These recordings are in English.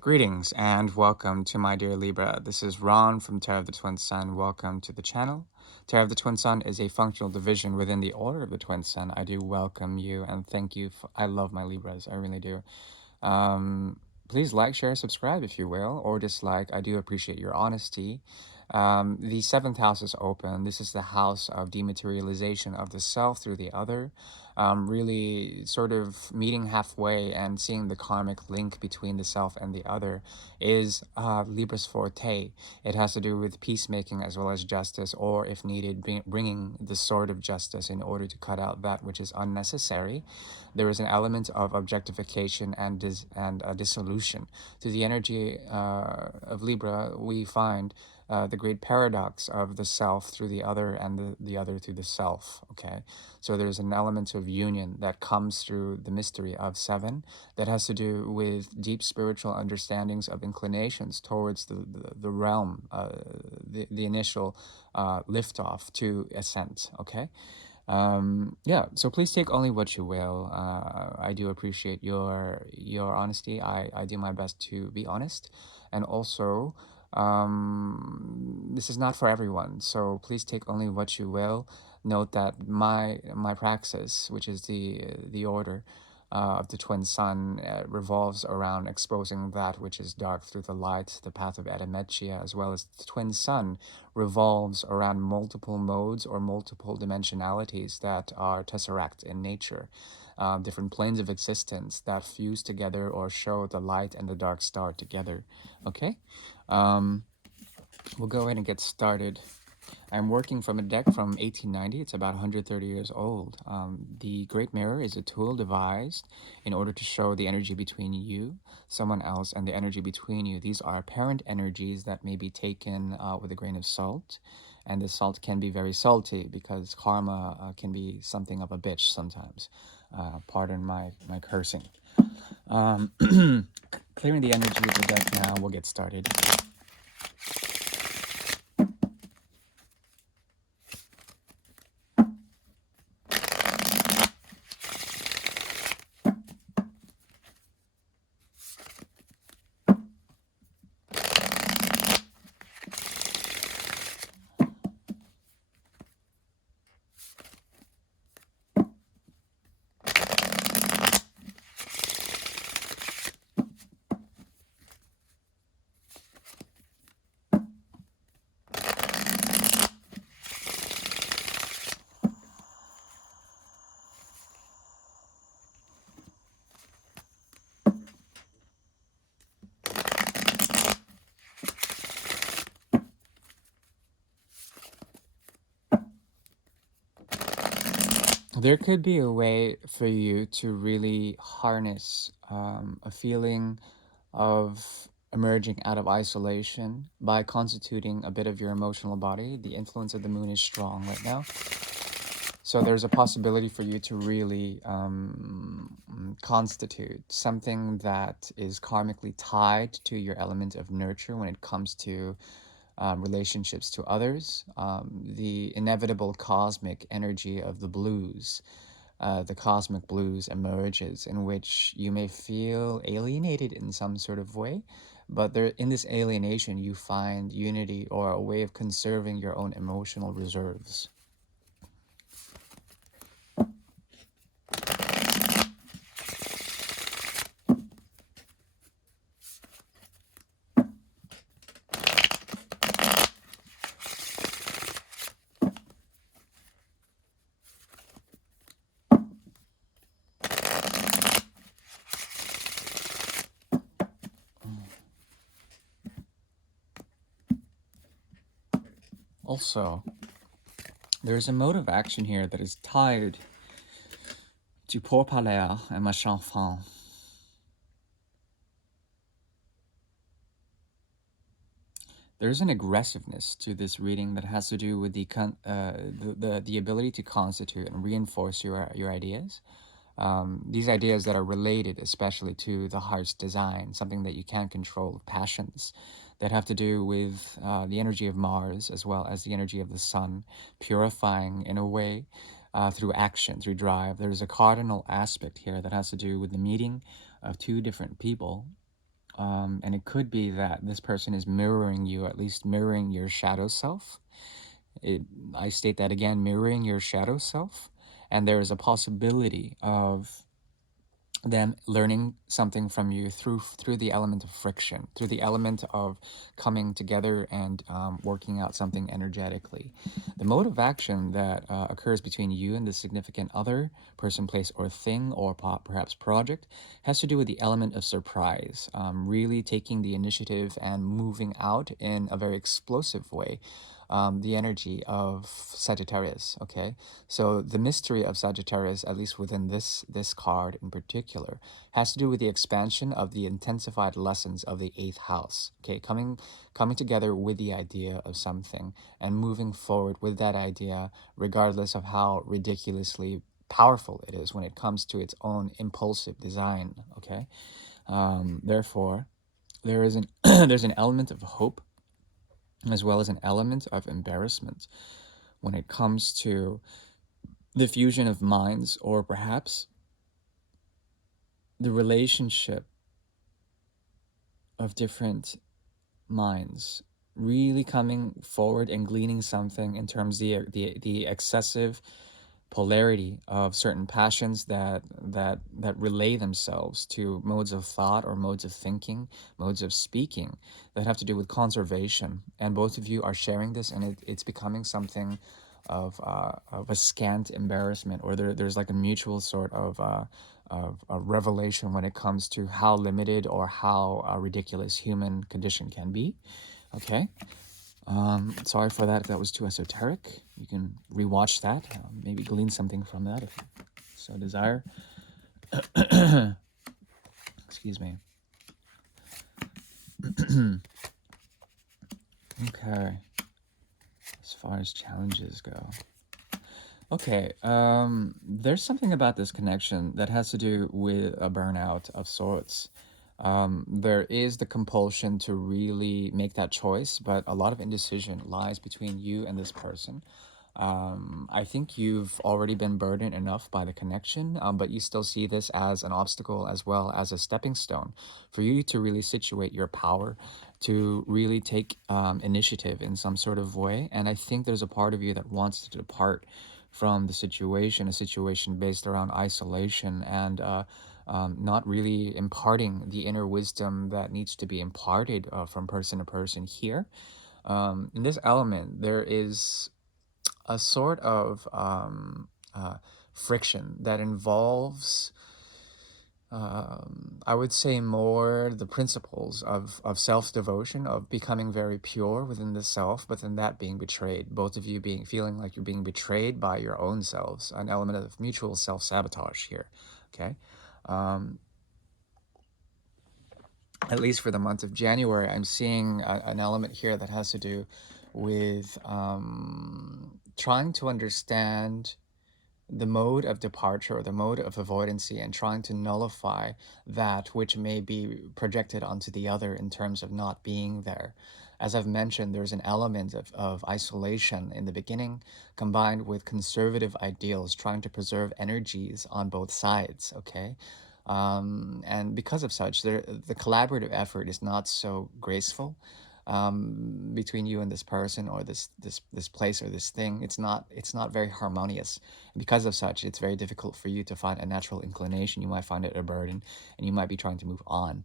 Greetings and welcome to my dear Libra. This is Ron from Tarot of the Twin Sun. Welcome to the channel. Tarot of the Twin Sun is a functional division within the Order of the Twin Sun. I do welcome you and thank you. I love my Libras. I really do. Please like, share, subscribe if you will, or dislike. I do appreciate your honesty. The seventh house is open. This is the house of dematerialization of the self through the other. Really sort of meeting halfway and seeing the karmic link between the self and the other is Libra's forte. It has to do with peacemaking as well as justice, or if needed, bringing the sword of justice in order to cut out that which is unnecessary. There is an element of objectification and dissolution. To the energy of Libra, we find the great paradox of the self through the other and the other through the self, okay? So there's an element of union that comes through the mystery of seven that has to do with deep spiritual understandings of inclinations towards the realm, the initial liftoff to ascent, okay? Yeah, so please take only what you will. I do appreciate your honesty. I do my best to be honest, and also this is not for everyone, so please take only what you will. Note that my praxis, which is the order of the twin sun, revolves around exposing that which is dark through the light, the path of Adamechia, as well as the twin sun revolves around multiple modes or multiple dimensionalities that are tesseract in nature, different planes of existence that fuse together or show the light and the dark star together. Okay, we'll go ahead and get started. I'm working from a deck from 1890. It's about 130 years old. The Great Mirror is a tool devised in order to show the energy between you, someone else, and the energy between you. These are apparent energies that may be taken with a grain of salt, and the salt can be very salty because karma can be something of a bitch sometimes. Pardon my cursing. Clearing the energy of the deck now, we'll get started. There could be a way for you to really harness a feeling of emerging out of isolation by constituting a bit of your emotional body. The influence of the moon is strong right now. So there's a possibility for you to really constitute something that is karmically tied to your element of nurture when it comes to relationships to others. The inevitable cosmic energy of the blues, the cosmic blues emerges, in which you may feel alienated in some sort of way, but there, in this alienation, you find unity or a way of conserving your own emotional reserves. Also, there's a mode of action here that is tied to pour parler and machin fin. There's an aggressiveness to this reading that has to do with the ability to constitute and reinforce your ideas. These ideas that are related especially to the heart's design, something that you can't control, passions that have to do with the energy of Mars as well as the energy of the sun, purifying in a way through action, through drive. There's a cardinal aspect here that has to do with the meeting of two different people And it could be that this person is mirroring you, at least mirroring your shadow self. I state that again, mirroring your shadow self. And there is a possibility of them learning something from you through the element of friction, through the element of coming together and working out something energetically. The mode of action that occurs between you and the significant other, person, place, or thing, or perhaps project, has to do with the element of surprise, really taking the initiative and moving out in a very explosive way. The energy of Sagittarius. Okay, so the mystery of Sagittarius, at least within this card in particular, has to do with the expansion of the intensified lessons of the eighth house. Okay, coming together with the idea of something and moving forward with that idea, regardless of how ridiculously powerful it is when it comes to its own impulsive design. Okay, therefore, there is an there's an element of hope as well as an element of embarrassment when it comes to the fusion of minds, or perhaps the relationship of different minds really coming forward and gleaning something in terms of the excessive polarity of certain passions that relay themselves to modes of thought or modes of thinking, modes of speaking that have to do with conservation. And both of you are sharing this, and it's becoming something of a scant embarrassment, or there's like a mutual sort of a revelation when it comes to how limited or how ridiculous human condition can be. Okay. Sorry for that if that was too esoteric. You can rewatch that, maybe glean something from that if you so desire. Excuse me. Okay, as far as challenges go. Okay, there's something about this connection that has to do with a burnout of sorts. There is the compulsion to really make that choice, but a lot of indecision lies between you and this person. I think you've already been burdened enough by the connection, but you still see this as an obstacle as well as a stepping stone for you to really situate your power, to really take initiative in some sort of way. And I think there's a part of you that wants to depart from the situation, a situation based around isolation and not really imparting the inner wisdom that needs to be imparted from person to person here. In this element, there is a sort of friction that involves, I would say, more the principles of self-devotion, of becoming very pure within the self, but then that being betrayed, both of you being feeling like you're being betrayed by your own selves, an element of mutual self-sabotage here. Okay. Um, at least for the month of January, I'm seeing an element here that has to do with trying to understand the mode of departure or the mode of avoidancy, and trying to nullify that which may be projected onto the other in terms of not being there. As I've mentioned, there's an element of isolation in the beginning, combined with conservative ideals, trying to preserve energies on both sides, okay? And because of such, the collaborative effort is not so graceful between you and this person, or this place or this thing. It's not very harmonious. And because of such, it's very difficult for you to find a natural inclination. You might find it a burden, and you might be trying to move on.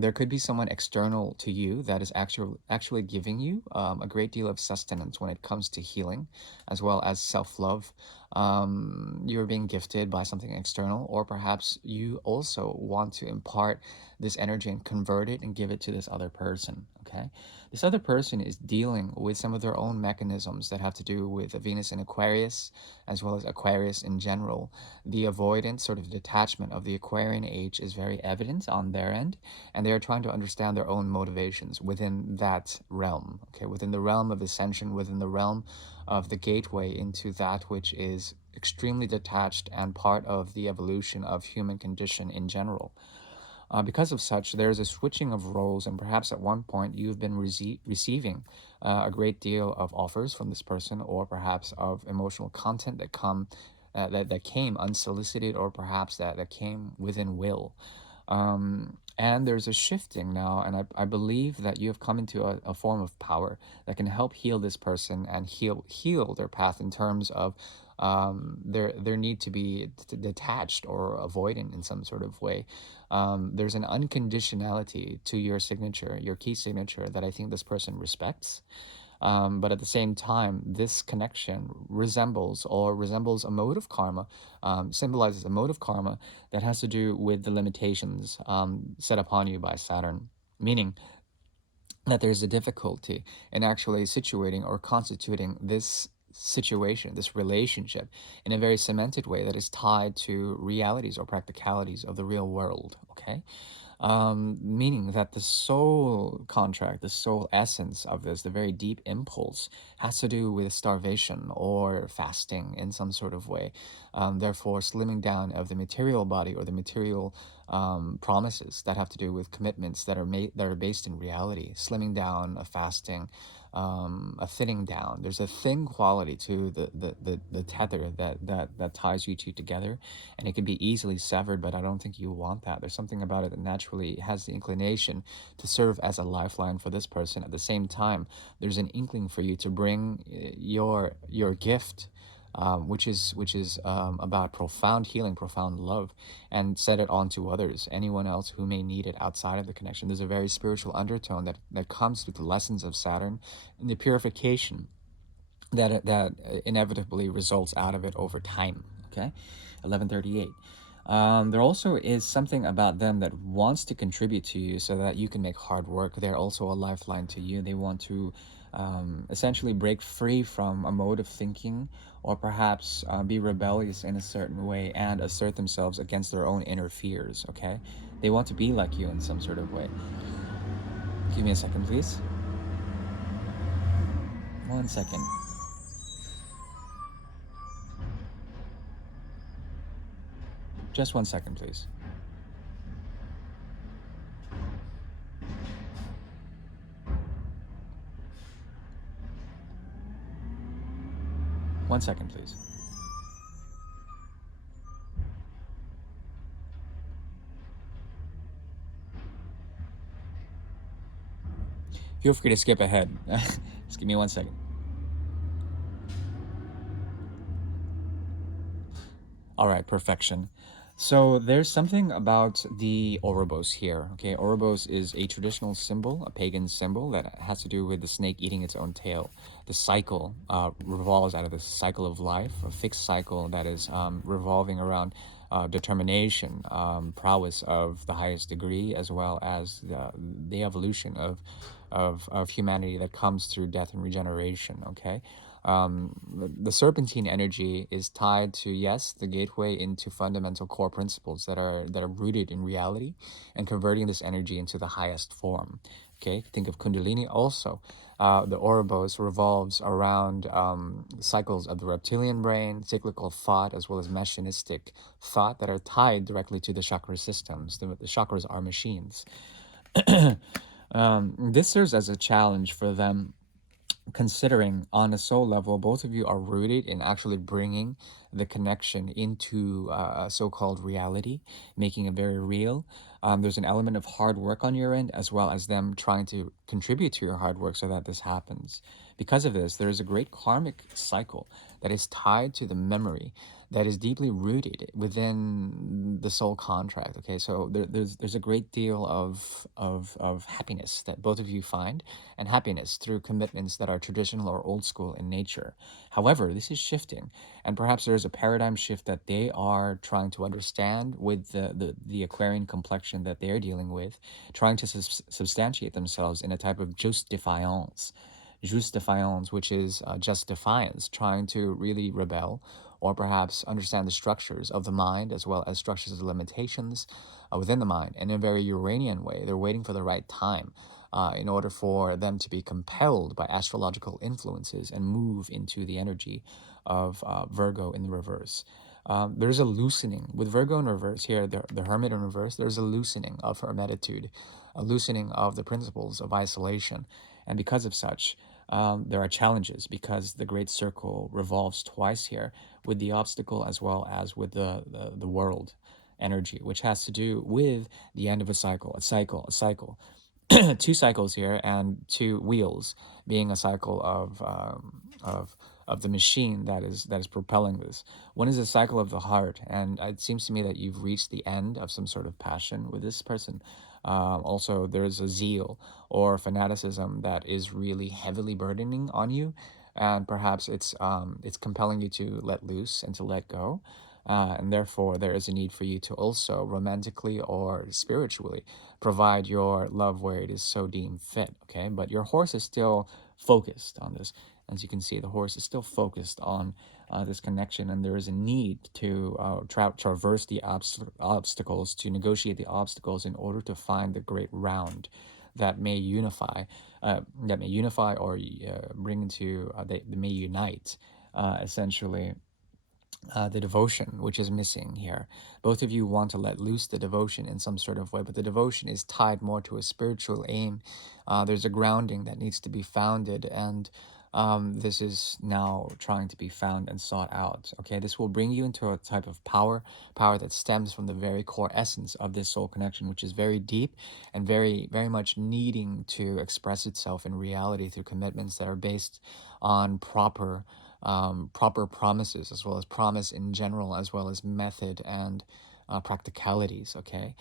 There could be someone external to you that is actually giving you a great deal of sustenance when it comes to healing, as well as self-love. You're being gifted by something external, or perhaps you also want to impart this energy and convert it and give it to this other person. Okay, this other person is dealing with some of their own mechanisms that have to do with Venus in Aquarius, as well as Aquarius in general. The avoidance, sort of detachment of the Aquarian age is very evident on their end, and they are trying to understand their own motivations within that realm. Okay, within the realm of ascension, within the realm of the gateway into that which is extremely detached and part of the evolution of human condition in general. Because of such, there's a switching of roles, and perhaps at one point you've been receiving a great deal of offers from this person, or perhaps of emotional content that came unsolicited, or perhaps that came within will. And there's a shifting now, and I believe that you have come into a form of power that can help heal this person and heal their path in terms of their need to be detached or avoidant in some sort of way. There's an unconditionality to your signature, your key signature, that I think this person respects. But at the same time, this connection resembles a mode of karma, symbolizes a mode of karma that has to do with the limitations set upon you by Saturn. Meaning that there's a difficulty in actually situating or constituting this situation, this relationship, in a very cemented way that is tied to realities or practicalities of the real world. Okay, meaning that the soul contract, the soul essence of this, the very deep impulse, has to do with starvation or fasting in some sort of way. Therefore, slimming down of the material body or the material promises that have to do with commitments that are made that are based in reality. Slimming down, a fasting, a thinning down. There's a thin quality to the tether that ties you two together, and it can be easily severed, but I don't think you want that. There's something about it that naturally has the inclination to serve as a lifeline for this person. At the same time, there's an inkling for you to bring your gift, which is about profound healing, profound love, and set it on to others, anyone else who may need it outside of the connection. There's a very spiritual undertone that comes with the lessons of Saturn and the purification that inevitably results out of it over time. Okay, 1138. There also is something about them that wants to contribute to you so that you can make hard work. They're also a lifeline to you. They want to essentially break free from a mode of thinking, or perhaps be rebellious in a certain way and assert themselves against their own inner fears. Okay, they want to be like you in some sort of way. Give me a second, please. 1 second. Just 1 second, please. 1 second, please. Feel free to skip ahead. Just give me 1 second. All right, perfection. So there's something about the Ouroboros here. Okay, Ouroboros is a traditional symbol, a pagan symbol that has to do with the snake eating its own tail. The cycle revolves out of this cycle of life, a fixed cycle that is revolving around determination, prowess of the highest degree, as well as the evolution of humanity that comes through death and regeneration. Okay, the serpentine energy is tied to, yes, the gateway into fundamental core principles that are rooted in reality, and converting this energy into the highest form. Okay, think of Kundalini also. The Ouroboros revolves around cycles of the reptilian brain, cyclical thought, as well as mechanistic thought that are tied directly to the chakra systems. The chakras are machines. This serves as a challenge for them, considering on a soul level, both of you are rooted in actually bringing the connection into so-called reality, making it very real. There's an element of hard work on your end, as well as them trying to contribute to your hard work so that this happens. Because of this, there is a great karmic cycle that is tied to the memory that is deeply rooted within the soul contract. Okay, so there's a great deal of happiness that both of you find, and happiness through commitments that are traditional or old school in nature. However, this is shifting, and perhaps there's a paradigm shift that they are trying to understand with the Aquarian complexion that they're dealing with, trying to substantiate themselves in a type of just defiance. Just defiance, which is just defiance, trying to really rebel, or perhaps understand the structures of the mind, as well as structures of limitations within the mind, in a very Uranian way. They're waiting for the right time in order for them to be compelled by astrological influences and move into the energy of Virgo in the reverse. There's a loosening with Virgo in reverse here, the Hermit in reverse. There's a loosening of hermetitude, a loosening of the principles of isolation, and because of such, there are challenges, because the great circle revolves twice here, with the obstacle as well as with the world. energy, which has to do with the end of a cycle. Two cycles here, and two wheels being a cycle of the machine that is propelling this. One is a cycle of the heart, and it seems to me that you've reached the end of some sort of passion with this person. Also, there's a zeal or fanaticism that is really heavily burdening on you, and perhaps it's compelling you to let loose and to let go. And therefore, there is a need for you to also romantically or spiritually provide your love where it is so deemed fit. Okay, but your horse is still focused on this. As you can see, the horse is still focused on this connection, and there is a need to traverse the obstacles, to negotiate the obstacles in order to find the great round that may unify, or bring into, that may unite, essentially, the devotion, which is missing here. Both of you want to let loose the devotion in some sort of way, but the devotion is tied more to a spiritual aim. There's a grounding that needs to be founded, and this is now trying to be found and sought out. Okay, this will bring you into a type of power that stems from the very core essence of this soul connection, which is very deep and very, very much needing to express itself in reality through commitments that are based on proper promises, as well as promise in general, as well as method and practicalities. Okay,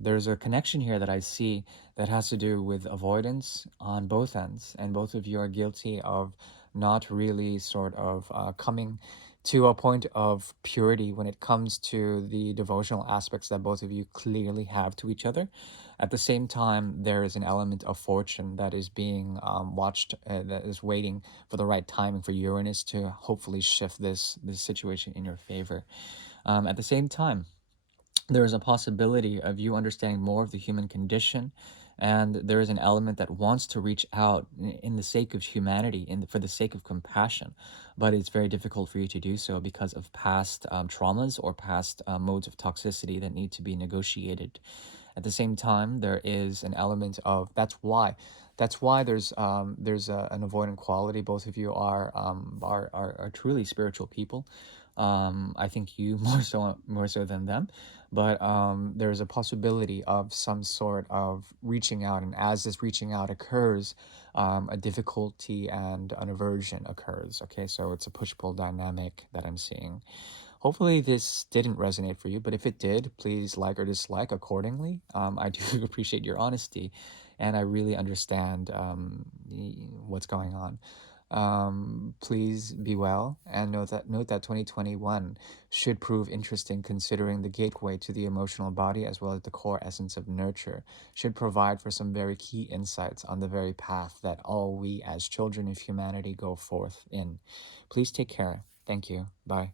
there's a connection here that I see that has to do with avoidance on both ends, and both of you are guilty of not really sort of coming to a point of purity when it comes to the devotional aspects that both of you clearly have to each other. At the same time, there is an element of fortune that is being watched, that is waiting for the right timing for Uranus to hopefully shift this situation in your favor. At the same time, there is a possibility of you understanding more of the human condition, and there is an element that wants to reach out in the sake of humanity, for the sake of compassion, but it's very difficult for you to do so because of past traumas or past modes of toxicity that need to be negotiated. At the same time, there is an element of, that's why there's an avoidant quality. Both of you are truly spiritual people. I think you more so than them, but there's a possibility of some sort of reaching out, and as this reaching out occurs, a difficulty and an aversion occurs. Okay, so it's a push-pull dynamic that I'm seeing. Hopefully this didn't resonate for you, but if it did, please like or dislike accordingly. I do appreciate your honesty, and I really understand what's going on. Please be well, and note that 2021 should prove interesting, considering the gateway to the emotional body as well as the core essence of nurture should provide for some very key insights on the very path that all we as children of humanity go forth in. Please take care. Thank you. Bye.